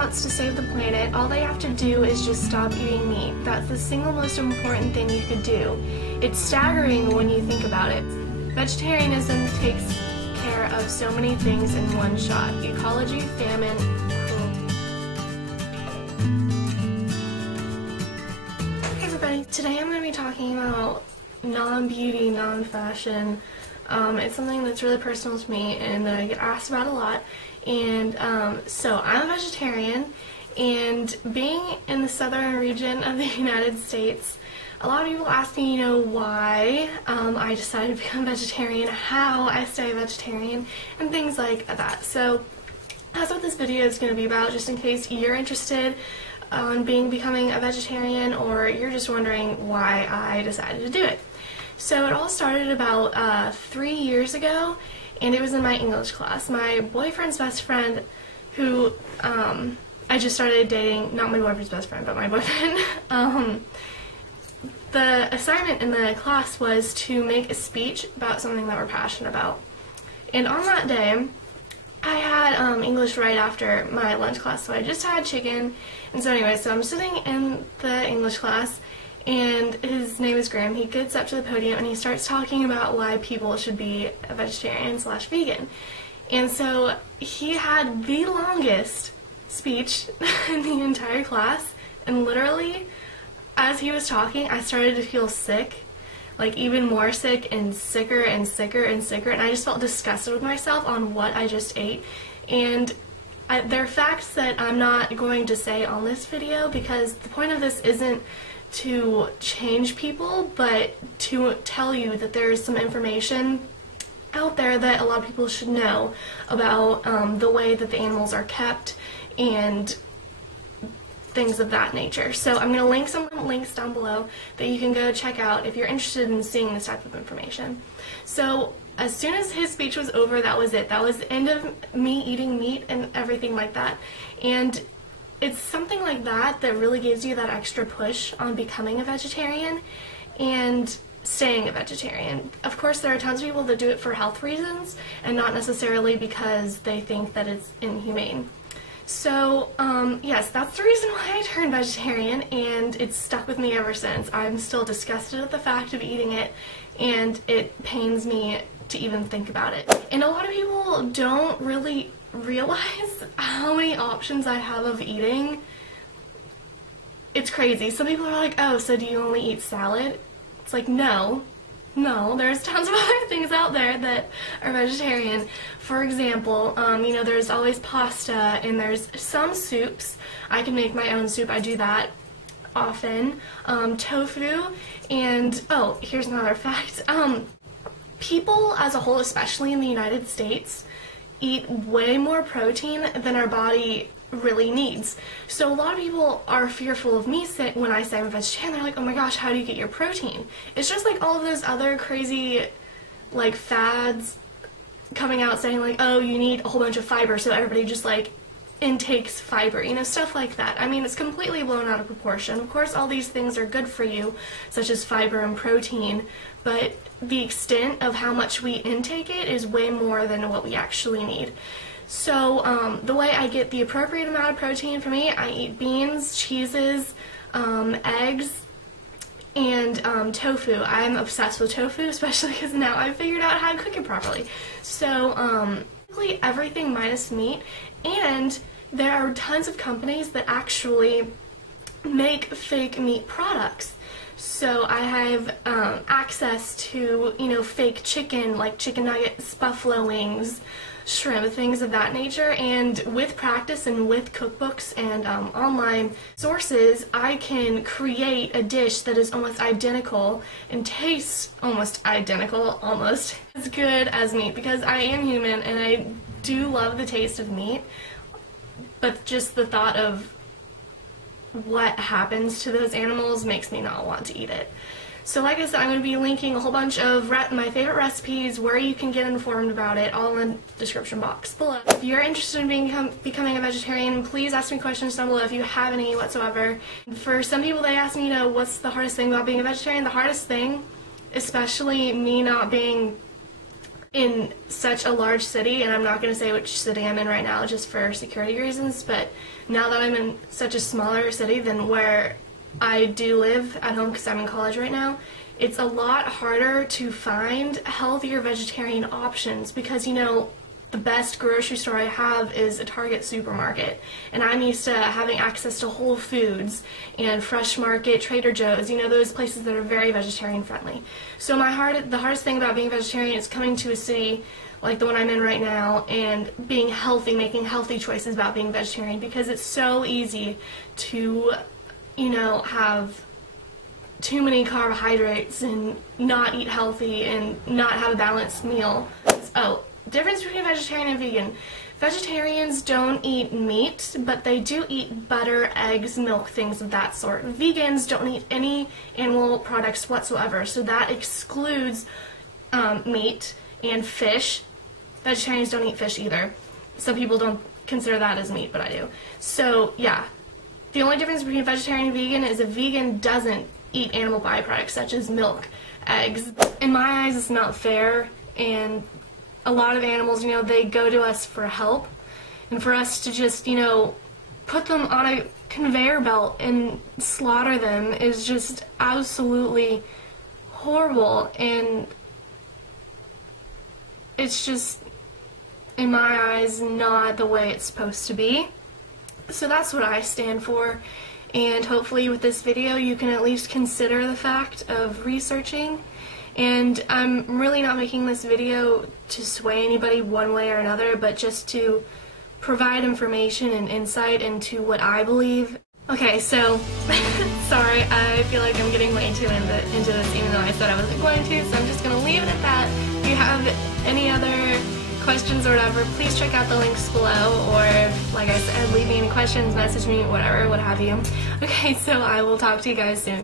wants to save the planet, all they have to do is just stop eating meat. That's the single most important thing you could do. It's staggering when you think about it. Vegetarianism takes care of so many things in one shot: ecology, famine, cruelty. Hey everybody, today I'm going to be talking about non-beauty, non-fashion. It's something that's really personal to me and that I get asked about a lot. And so I'm a vegetarian, and being in the southern region of the United States, a lot of people ask me, why I decided to become vegetarian, how I stay vegetarian, and things like that. So that's what this video is going to be about, just in case you're interested in becoming a vegetarian, or you're just wondering why I decided to do it. So it all started about 3 years ago, and it was in my English class. My boyfriend's best friend, who I just started dating, not my boyfriend's best friend, but my boyfriend, the assignment in the class was to make a speech about something that we're passionate about. And on that day, I had English right after my lunch class, so I just had chicken. And so anyway, so I'm sitting in the English class, and his name is Graham. He gets up to the podium and he starts talking about why people should be a vegetarian/vegan. And so he had the longest speech in the entire class, and literally, as he was talking, I started to feel sick, like even more sick and sicker and sicker and sicker, and I just felt disgusted with myself on what I just ate. And there are facts that I'm not going to say on this video, because the point of this isn't to change people, but to tell you that there's some information out there that a lot of people should know about the way that the animals are kept and things of that nature. So I'm going to link some links down below that you can go check out if you're interested in seeing this type of information. So as soon as his speech was over, that was it. That was the end of me eating meat and everything like that. And it's something like that that really gives you that extra push on becoming a vegetarian and staying a vegetarian. Of course, there are tons of people that do it for health reasons and not necessarily because they think that it's inhumane. So, yes, that's the reason why I turned vegetarian, and it's stuck with me ever since. I'm still disgusted at the fact of eating it, and it pains me to even think about it. And a lot of people don't really realize how many options I have of eating. It's crazy. Some people are like, oh, so do you only eat salad? It's like, no, there's tons of other things out there that are vegetarian. For example, there's always pasta, and there's some soups. I can make my own soup. I do that often. Tofu, and oh, here's another fact. People as a whole, especially in the United States, eat way more protein than our body really needs. So a lot of people are fearful of me when I say I'm a vegetarian. They're like, oh my gosh, how do you get your protein? It's just like all of those other crazy like fads coming out saying like, oh, you need a whole bunch of fiber, so everybody just like intakes fiber, stuff like that. I mean, it's completely blown out of proportion. Of course, all these things are good for you, such as fiber and protein, but the extent of how much we intake it is way more than what we actually need. So the way I get the appropriate amount of protein for me, I eat beans, cheeses, eggs, and tofu. I'm obsessed with tofu, especially because now I've figured out how to cook it properly. So basically everything minus meat, and there are tons of companies that actually make fake meat products. So I have access to, fake chicken, like chicken nuggets, buffalo wings, shrimp, things of that nature, and with practice and with cookbooks and online sources, I can create a dish that is almost identical and tastes almost identical, almost as good as meat, because I am human and I do love the taste of meat, but just the thought of what happens to those animals makes me not want to eat it. So like I said, I'm going to be linking a whole bunch of my favorite recipes, where you can get informed about it, all in the description box below. If you're interested in becoming a vegetarian, please ask me questions down below if you have any whatsoever. For some people, they ask me, what's the hardest thing about being a vegetarian? The hardest thing, especially me not being in such a large city, and I'm not going to say which city I'm in right now just for security reasons, but now that I'm in such a smaller city than where I do live at home because I'm in college right now, it's a lot harder to find healthier vegetarian options because, you know, the best grocery store I have is a Target supermarket, and I'm used to having access to Whole Foods and Fresh Market, Trader Joe's, you know, those places that are very vegetarian friendly. So the hardest thing about being vegetarian is coming to a city like the one I'm in right now and being healthy, making healthy choices about being vegetarian, because it's so easy to, you know, have too many carbohydrates and not eat healthy and not have a balanced meal. Oh, difference between vegetarian and vegan. Vegetarians don't eat meat, but they do eat butter, eggs, milk, things of that sort. Vegans don't eat any animal products whatsoever, so that excludes meat and fish. Vegetarians don't eat fish either. Some people don't consider that as meat, but I do. So yeah, the only difference between vegetarian and vegan is a vegan doesn't eat animal byproducts such as milk, eggs. In my eyes, it's not fair, and a lot of animals, you know, they go to us for help, and for us to just, you know, put them on a conveyor belt and slaughter them is just absolutely horrible, and it's just, in my eyes, not the way it's supposed to be. So that's what I stand for, and hopefully with this video you can at least consider the fact of researching. And I'm really not making this video to sway anybody one way or another, but just to provide information and insight into what I believe. Okay, so, sorry, I feel like I'm getting way too into this, even though I said I wasn't going to, so I'm just going to leave it at that. If you have any other questions or whatever, please check out the links below, or, like I said, leave me any questions, message me, whatever, what have you. Okay, so I will talk to you guys soon.